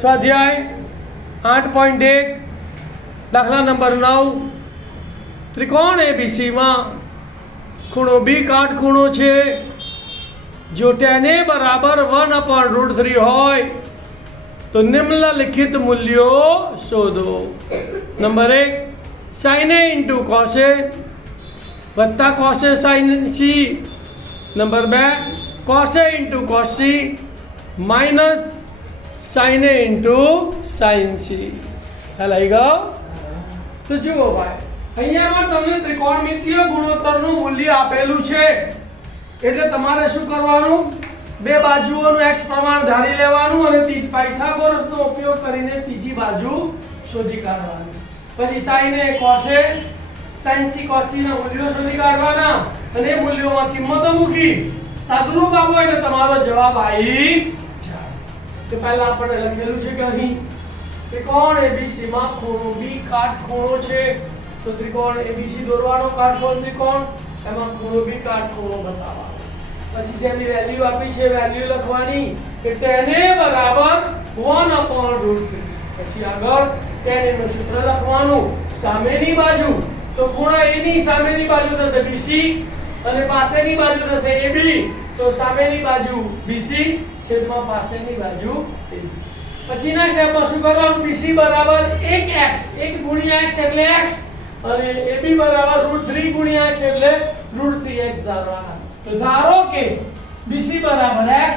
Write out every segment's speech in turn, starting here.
સ્વાધ્યાય 8.1 દાખલા નંબર 9 ત્રિકોણ એબીસીમાં ખૂણો બી કાટખૂણો છે જો tan A બરાબર 1/√3 હોય તો નિમ્નલિખિત મૂલ્યો શોધો। Number 1 sin A into cos A વત્તા cos A sin C। Number 2 cos A into cos C minus sin A into sin C। ખ્યાલ આવી ગયો? તો જુઓ ભાઈ, અહીંયામાં તમને ત્રિકોણમિતીય ગુણોત્તરનું મૂલ્ય આપેલું છે એટલે તમારે શું કરવાનું, બે બાજુઓનું x પ્રમાણ ધારી લેવાનું અને પાયથાગોરસનો ઉપયોગ કરીને બીજી બાજુ શોધી કાઢવાની। પછી sin A cos A sin C cos C ના મૂલ્યો શોધી કાઢવાના અને એ મૂલ્યોમાં કિંમતો મૂકી સાદુરૂપ આપો એટલે તમારો જવાબ આવી જાય। તો પહેલા આપણે લખેલું છે કે અહીં ત્રિકોણ ABC માં ખૂણો B કાટખૂણો છે તો ત્રિકોણ ABC દોરવાનો, કાટખૂણો ત્રિકોણ એમાં ખૂણો B કાટખૂણો બતાવવાનો। પછી જેની વેલ્યુ આપી છે વેલ્યુ લખવાની કે tan A બરાબર 1/√3। પછી આગળ tan A નું સૂત્ર લખવાનું, સામેની બાજુ તો ખૂણા A ની સામેની બાજુ થશે BC અને પાસેની બાજુ થશે AB તો સામેની બાજુ BC છેદમાં પાસેની બાજુ AB। પછીના સ્ટેપમાં શું કરવાનું, BC બરાબર 1x 1 ગુણ્યા x એટલે x અને AB બરાબર √3 ગુણ્યા x એટલે √3x ધારવાના। તો ધારો કે BC બરાબર x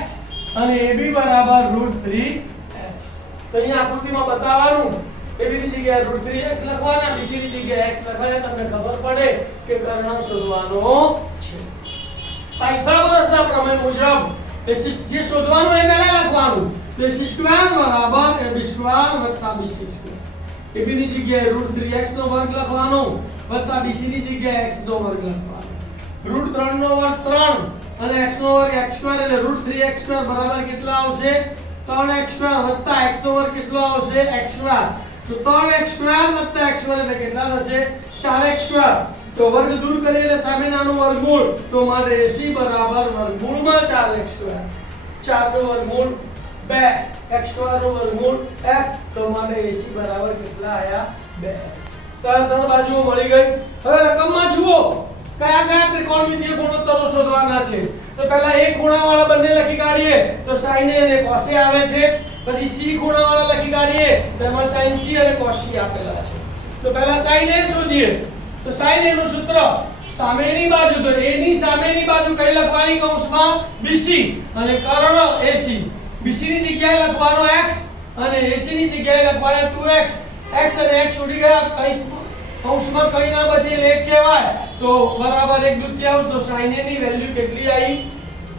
અને AB બરાબર √3x તો અહીંયા આકૃતિમાં બતાવવાનું AB ની જગ્યાએ √3x લખવાના, BC ની જગ્યાએ x લખાય તમને ખબર પડે કે કર્ણ શોધવાનો છે। પાયથાગોરસના પ્રમેય મુજબ જે શોધવાનું એ પહેલા લખવાનું AC² બરાબર AB² વત્તા BC²। AB ની જગ્યાએ √3x નો વર્ગ લખવાનો વત્તા BC ની જગ્યાએ x નો વર્ગ લખવાનો। √3 નો વર્ગ 3 અને x નો વર્ગ x² એટલે √3x² બરાબર કેટલા આવશે 3x² વત્તા x નો વર્ગ કેટલો આવશે x²। તો 3x² વત્તા x² એટલે કેટલા થશે 4x²। તો વર્ગ દૂર કરીએ એટલે સામેનાનું વર્ગમૂળ તો મારે AC બરાબર વર્ગમૂળમાં 4x², 4 નું વર્ગમૂળ 2, x² નું વર્ગમૂળ x તો મારે AC બરાબર કેટલા આયા 2x। તો આ ત્રણ બાજુઓ મળી ગઈ। હવે રકમમાં જુઓ કયા કયા ત્રિકોણમિતીય ગુણોત્તરો શોધવાના છે। તો પહેલા એક ખૂણાવાળા બંને લખી કાઢીએ તો sin A અને cos A આવે છે। પછી C ખૂણાવાળા લખી કાઢીએ તો એમાં sin C અને cos C આપેલા છે। તો પહેલા sin A શોધીએ તો sin A નું સૂત્ર સામેની બાજુ તો A ની સામેની બાજુ કઈ લખવાની કૌંસમાં BC અને કર્ણ AC। BC ની જગ્યાએ લખવાનો x અને AC ની જગ્યાએ લખવાનો 2x। x અને x છોડી ગયા કૌંસમાં કઈ ના બચે એટલે 1 કહેવાય તો બરાબર 1/2 તો sin A ની વેલ્યુ કેટલી આવી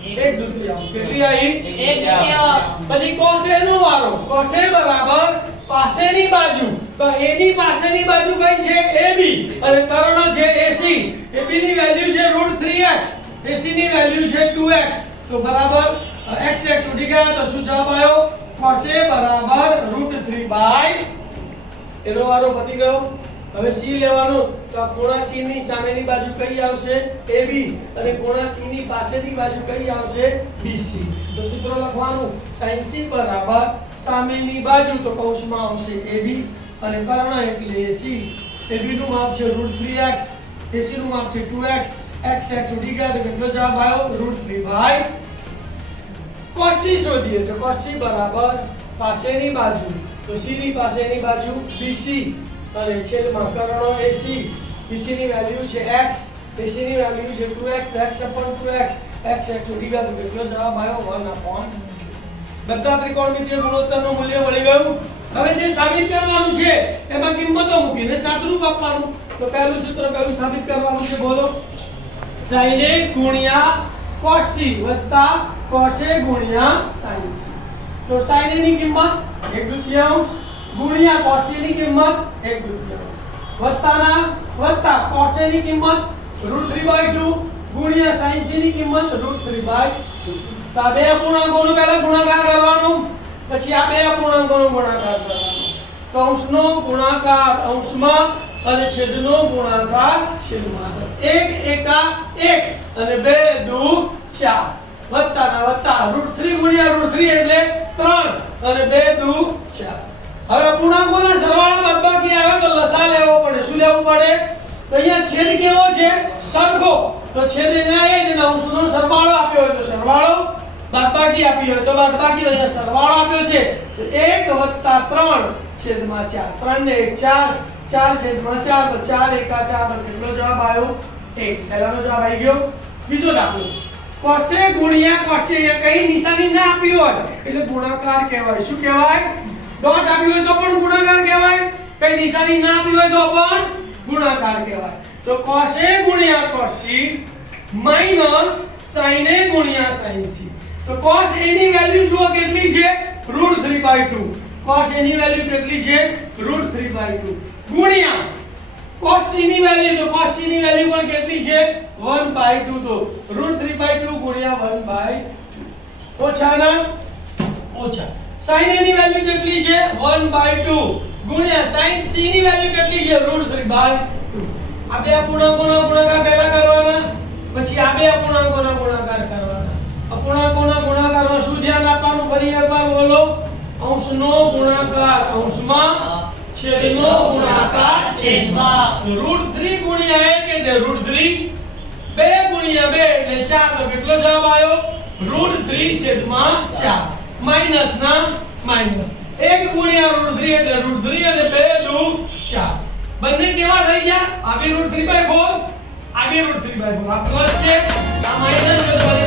1/2 કેટલી આવી 1/2। પછી cos A નો વારો, cos A બરાબર પાસેની બાજુ તો A ની પાસેની બાજુ કઈ છે AB અને કર્ણ છે AC। AB ની વેલ્યુ છે √3x, AC ની વેલ્યુ છે 2x તો બરાબર x x ઉડી ગયા તો શું જવાબ આવ્યો cos A બરાબર √3 એનો વારો પતી ગયો। હવે C લેવાનો તો આ ખૂણા C ની સામેની બાજુ કઈ આવશે AB અને ખૂણા C ની પાસેની બાજુ કઈ આવશે BC। તો સૂત્ર લખવાનું sin C બરાબર સામેની બાજુ તો કૌંસમાં આવશે AB અને કર્ણ એટલે AC। AB નું માપ છે √3x, AC નું માપ છે 2x, x x ઉડી ગયા તો કેટલો જવાબ આવ્યો √3 cos C શોધીએ તો cos C બરાબર પાસેની બાજુ તો C ની પાસેની બાજુ BC અને છેદમાં કર્ણ AC। BC ની વેલ્યુ છે x, AC ની વેલ્યુ છે 2x, x/2x, x x ઉડી ગયા તો કેટલો જવાબ આવ્યો 1/2। બધા ત્રિકોણમિતીય ગુણોત્તરનું મૂલ્ય મળી ગયું। હવે જે સાબિત કરવાનું છે એમાં કિંમતો મૂકીને સાદુરૂપ આપવાનું। તો પહેલું સૂત્ર કયું સાબિત કરવાનું છે બોલો, sin A ગુણ્યા cos C વત્તા cos A ગુણ્યા sin C। તો sin A ની કિંમત 1/2 ગુણ્યા cos A ની કિંમત 1/2 વત્તાના વત્તા cos A ની કિંમત √3/2 ગુણ્યા sin C ની કિંમત √3/2। તો આ બે અપૂર્ણાંકોનો પહેલા ગુણાકાર કરવાનો પછી આ બે અપૂર્ણાંકોનો ગુણાકાર કરવાનો। કૌંસનો ગુણાકાર અંશમાં અને છેદનો ગુણાકાર છેદમાં। 1 એકા 1 અને 2 દુ 4 વત્તાના વત્તા √3 ગુણ્યા √3 એટલે 3 અને 2 દુ 4. હવે અપૂર્ણાંકોના સરવાળા બાદબાકી આવે તો લસા લેવો પડે. શું લેવું પડે? તો અહીંયા છેદ કેવો છે? સરખો. તો છેદ એના એ જ અંશનો સરવાળો આપ્યો હોય તો સરવાળો, બાદબાકી આપી હોય તો બાદબાકી. અહીંયા સરવાળો આપ્યો છે તો 1 + 3 છેદમાં 4. 3 ને 1 4, 4 છેદમાં 4 તો 4 એકા 4 તો કેટલો જવાબ આવ્યો? 1. પહેલાનો જવાબ આવી ગયો. બીજો દાખલો, કોસે ગુણ્યા કોસે. કઈ નિશાની ના આપી હોય એટલે ગુણાકાર કહેવાય. શું કહેવાય? ડોટ આપી હોય તો પણ ગુણાકાર કહેવાય. કઈ નિશાની ના આપી હોય તો પણ ગુણાકાર કહેવાય. તો કોસે ગુણ્યા કોસી માઈનસ સાઇને ગુણ્યા સાઇન સી. તો cos a ની વેલ્યુ જુઓ કેટલી છે? √3/2. cos a ની વેલ્યુ કેટલી છે? √3/2 ગુણ્યા cos c ની વેલ્યુ, તો cos c ની વેલ્યુ પણ કેટલી છે? 1/2. તો √3/2 ગુણ્યા 1/2 ઓછા ના ઓછા. sin a ની વેલ્યુ કેટલી છે? 1/2 ગુણ્યા sin c ની વેલ્યુ કેટલી છે? √3/2. આ બે અપૂર્ણાંકોના ગુણાકાર પહેલા કરવાના, પછી આ બે અપૂર્ણાંકોના ગુણાકાર કરવાના. અપૂર્ણાંકોના ગુણાકારમાં શું ધ્યાન આપવાનું? ફરી એકવાર બોલો. અંશનો ગુણાકાર અંશમાં, છેદનો ગુણાકાર છેદમાં. √3 ગુણ્યા 1 એટલે √3, 2 ગુણ્યા 2 એટલે 4 તો કેટલો જવાબ આવ્યો? √3/4 માઈનસ ના માઈનસ. 1 ગુણ્યા √3 એટલે √3 અને 2 દુ 4. બંને કેવા થઈ ગયા? આ બી √3/4, આ બી √3/4. આ પ્લસ છે, આ માઈનસ છે.